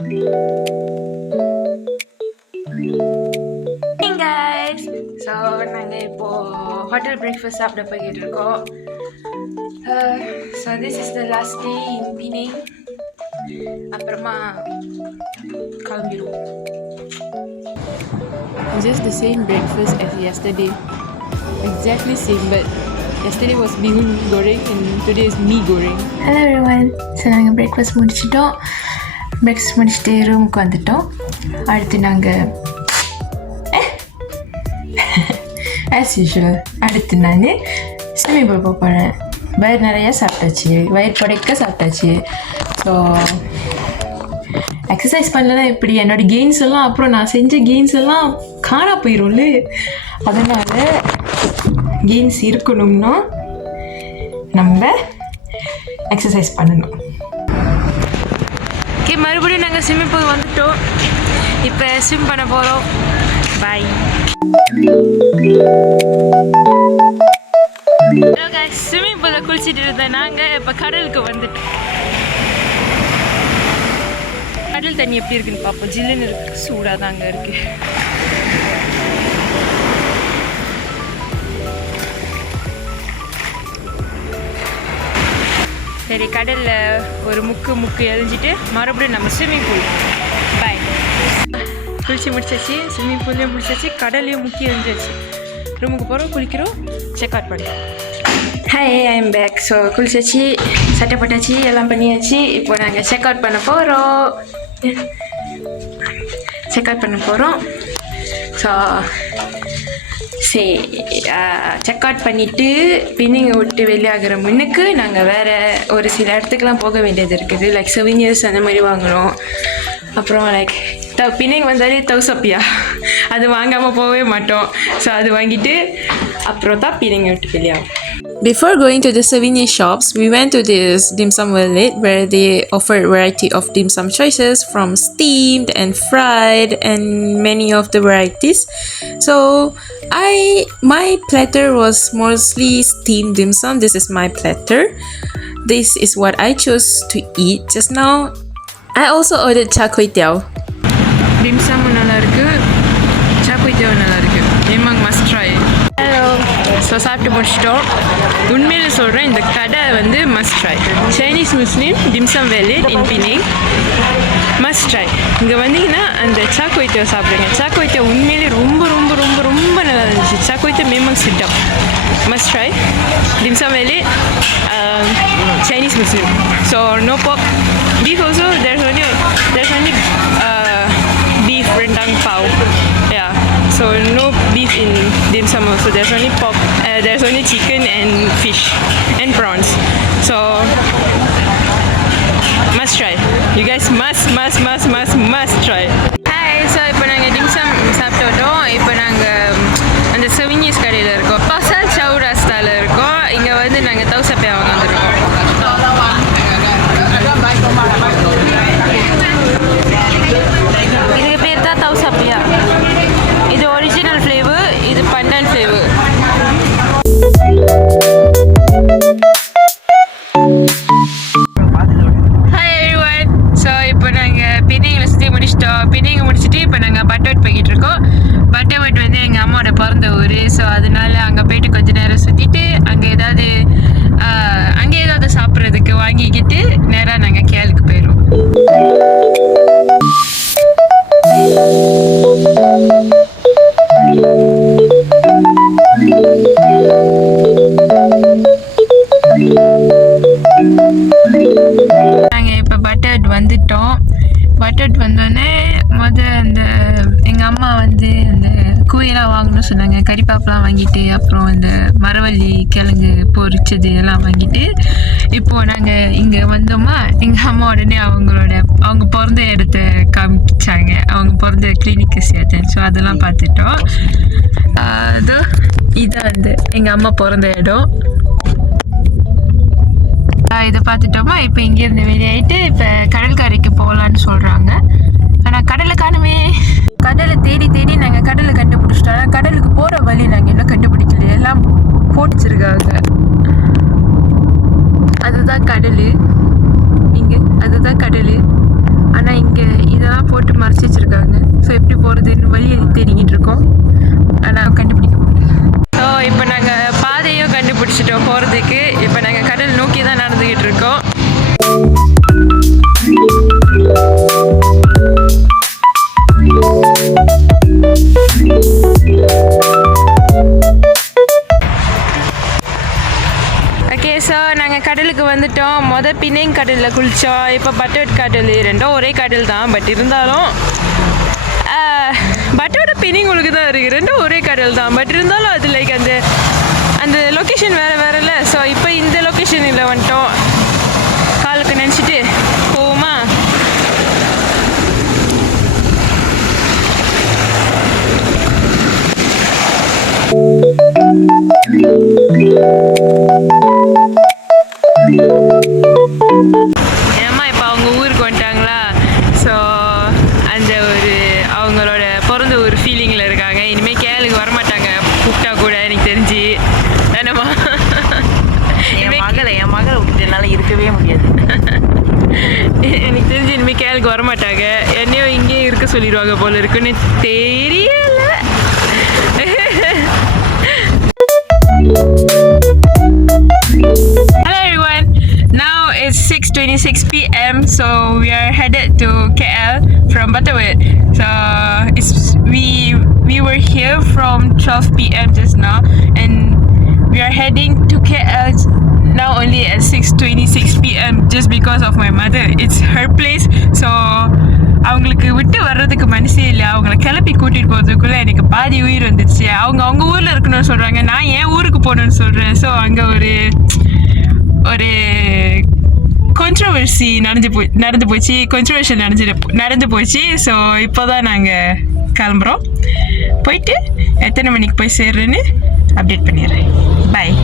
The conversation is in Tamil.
Hey guys! So, நாங்கள் இப்போது hotel breakfast சாப்பிட போய்கிட்டு இருக்கோம். So, this is the last day in Penang. அப்புறமா கிளம்பிடுவோம். Just the same breakfast as yesterday. Exactly same, but yesterday was bihun goreng and today is mee goreng. Hello everyone! So, நாங்கள் breakfast முடிச்சிட்டோம். breakfast முடிச்சுட்டு ரூமுக்கு வந்துட்டோம். அடுத்து நாங்கள் as usual அடுத்து நான் ஸ்விம்மிங் பூல் போக போகிறேன். வயிறு நிறையா சாப்பிட்டாச்சு, வயிறு படைக்க சாப்பிட்டாச்சு. ஸோ எக்ஸசைஸ் பண்ணலன்னா இப்படி என்னோடய கெயின்ஸ் எல்லாம் அப்புறம் நான் செஞ்ச கெயின்ஸ் எல்லாம் காணா போயிடும்ல. அதனால் கெயின்ஸ் இருக்கணும்னா நம்ம எக்ஸசைஸ் பண்ணணும். ஓகே, மறுபடியும் நாங்கள் ஸ்விம்மிங் பூல் வந்துட்டோம். இப்போ ஸ்விம் பண்ண போகிறோம். பாய். ஹலோ गाइस, ஸ்விம்மிங் பூலில் குளிச்சுட்டு இருந்தேன். நாங்கள் இப்போ கடலுக்கு வந்துட்டோம். கடல் தண்ணி எப்படி இருக்குன்னு பார்ப்போம். ஜில்லுன்னு இருக்கு, சூடாக தாங்க இருக்கு. சரி, கடலில் ஒரு முக்கு எழிஞ்சிட்டு மறுபடியும் நம்ம ஸ்விம்மிங் பூல். பாய். குளிச்சு முடிச்சாச்சு, ஸ்விம்மிங் பூல்லையும் முடிச்சாச்சு, கடல்லையும் முக்கி எழிஞ்சாச்சு. ரூமுக்கு போகிறோம், குளிக்கிறோம், செக் அவுட் பண்ணுறோம். Hi, I am back. So குளிச்சாச்சு, சட்டை போட்டாச்சு, எல்லாம் பண்ணியாச்சு. இப்போ நாங்கள் செக் அவுட் பண்ண போகிறோம். ஸோ சரி, செக் அவுட் பண்ணிவிட்டு பின்னிங்க விட்டு வெளியாகிற முன்னுக்கு நாங்கள் வேறு ஒரு சில இடத்துக்குலாம் போக வேண்டியது இருக்குது. லைக் செவினியர்ஸ் அந்த மாதிரி வாங்கணும். அப்புறம் லைக் பின்னிங் வந்தாலே தௌசப்பியா, அது வாங்காமல் போகவே மாட்டோம். ஸோ அது வாங்கிட்டு அப்புறம் தான் பின்னிங்க விட்டு வெளியாகும். Before going to the souvenir shops, we went to this dim sum outlet where they offered variety of dim sum choices from steamed and fried and many of the varieties. So my platter was mostly steamed dim sum. This is my platter. This is what I chose to eat just now. I also ordered char kway teow. dim sum நல்லா இருக்கு, char kway teow நல்லா இருக்கு. memang must try. Hello. So சாப்பிட்டு முடிச்சிட்டோம். உண்மையில் சொல்கிறேன், இந்த கடை வந்து must try. Chinese Muslim dim sum வேலட் இன் பினிங் மஸ்ட் ட்ரை. இங்கே வந்தீங்கன்னா அந்த சார் kway teow சாப்பிடுங்க. சார் kway teow உண்மையிலே ரொம்ப ரொம்ப ரொம்ப ரொம்ப நல்லா இருந்துச்சு. Char kway teow memang sedap. Must try. Dim sum வேலட் Chinese Muslim. So no pork. Beef also, there's only beef rendang pau. Yeah. So no beef in dim sum also. There's only pork. There's only chicken and fish and prawns. So must try. You guys must try. Hi. So இப்போ நாங்கள் dim sum சாப்பிட்டோம். இப்போ நாங்கள் அந்த செவினியஸ் கடையில் இருக்கோம். பசால் சௌராஸ்தாவில் இருக்கோம். இங்கே வந்து நாங்கள் தௌசப்பியா வாங்க வந்துருக்கோம். இதுக்கு பேர் தான் தௌசப்பியா. இது ஒரிஜினல் ஃப்ளேவர், இது பண்டான் ஃப்ளேவர். Hi everyone. ஸோ இப்போ நாங்கள் பின்னிங்கில் சுற்றி முடிச்சிட்டோம். பின்னிங்க முடிச்சுட்டு இப்போ நாங்கள் பட்டவட் போய்கிட்டு இருக்கோம். பட்டவட் வந்து எங்கள் அம்மாவோட பிறந்த ஊர். ஸோ அதனால அங்கே போய்ட்டு கொஞ்சம் நேரம் சுற்றிட்டு அங்கே ஏதாவது சாப்பிட்றதுக்கு வாங்கிக்கிட்டு நேராக நாங்கள் கேலுக்கு போயிடுவோம். நாங்கள் இப்போ பட்டர்ட் வந்துட்டோம். பட்டர்ட் வந்தோடனே அந்த எங்கள் அம்மா வந்து அந்த கூயெல்லாம் வாங்கணும்னு சொன்னாங்க. கறிப்பாப்பெலாம் வாங்கிட்டு அப்புறம் அந்த மரவள்ளி கிழங்கு பொரிச்சது எல்லாம் வாங்கிட்டு இப்போது நாங்கள் இங்கே வந்தோமா. எங்கள் அம்மா உடனே அவங்க பிறந்த இடத்த காமிச்சாங்க. அவங்க பிறந்த கிளினிக்கு சேர்த்தேன். ஸோ அதெல்லாம் பார்த்துட்டோம். இதான் வந்து எங்கள் அம்மா பிறந்த இடம். இதை பார்த்துட்டோமா. இப்போ இங்கேருந்து வெளியாகிட்டு இப்போ கடற்கரைக்கு போகலான்னு சொல்கிறாங்க. ஆனால் கடலை காணுமே. கடலை தேடி நாங்கள் கடலை கண்டுபிடிச்சிட்டோம். கடலுக்கு போகிற வழி நாங்கள் இன்னும் கண்டுபிடிக்கல. எல்லாம் போட்டுச்சிருக்காங்க. அதுதான் கடல். இங்கே அதுதான் கடல். ஆனால் இங்கே இதெல்லாம் போட்டு மறைச்சி வச்சுருக்காங்க. ஸோ எப்படி போகிறதுன்னு வழி தேடிக்கிட்டு இருக்கோம். ஆனால் கண்டுபிடிக்க முடியல. ஸோ இப்போ நாங்கள் பாதையும் கண்டுபிடிச்சிட்டோம் போகிறதுக்கு. இப்போ நாங்கள் கடல் நோக்கி தான் நடந்துக்கிட்டு இருக்கோம். ஓகே, ஸோ நாங்கள் கடலுக்கு வந்துட்டோம். பிணைங் கடலில் குளித்தோம். இப்போ பட்டோட் கடல், ரெண்டும் ஒரே கடல் தான். பட் இருந்தாலும் பட்டோட பிணைங் உங்களுக்கு தான் இருக்குது. ரெண்டும் ஒரே கடல் தான். பட் இருந்தாலும் அது லைக் அந்த லொக்கேஷன் வேறு. ஸோ இப்போ இந்த லொக்கேஷனில் வந்துட்டோம். காலுக்கு நினச்சிட்டு போவோமா? ஏம்மா இப்போ அவங்க ஊருக்கு வந்துட்டாங்களா? ஸோ அந்த ஒரு அவங்களோட பிறந்த ஒரு ஃபீலிங்கில் இருக்காங்க. இனிமேல் கேளுக்கு வரமாட்டாங்க கூப்பிட்டா கூட, எனக்கு தெரிஞ்சு. என்னம்மா? என் மகளை விட்டுட்டு என்னால் இருக்கவே முடியாது. எனக்கு தெரிஞ்சு இனிமேல் கேளுக்கு வரமாட்டாங்க. என்னையும் இங்கேயும் இருக்க சொல்லிடுவாங்க போல இருக்குன்னு தெரியல. Hello everyone, now it's 6:26 p.m. so we are headed to KL from Butterworth. So we were here from 12 p.m. just now, and we are heading to KL now only at 6:26 p.m. just because of my mother. It's her place, so அவங்களுக்கு விட்டு வர்றதுக்கு மனசே இல்லை. அவங்கள கிளப்பி கூட்டிகிட்டு போகிறதுக்குள்ளே எனக்கு பாதி உயிர் வந்துடுச்சு. அவங்க ஊரில் இருக்கணும்னு சொல்கிறாங்க, நான் ஏன் ஊருக்கு போகணுன்னு சொல்கிறேன். ஸோ அங்கே ஒரு கான்ட்ரவர்சி நடந்து போச்சு. ஸோ இப்போ தான் நாங்கள் கிளம்புறோம். போயிட்டு எத்தனை மணிக்கு போய் சேர்றேன்னு அப்டேட் பண்ணிடுறேன். பாய்.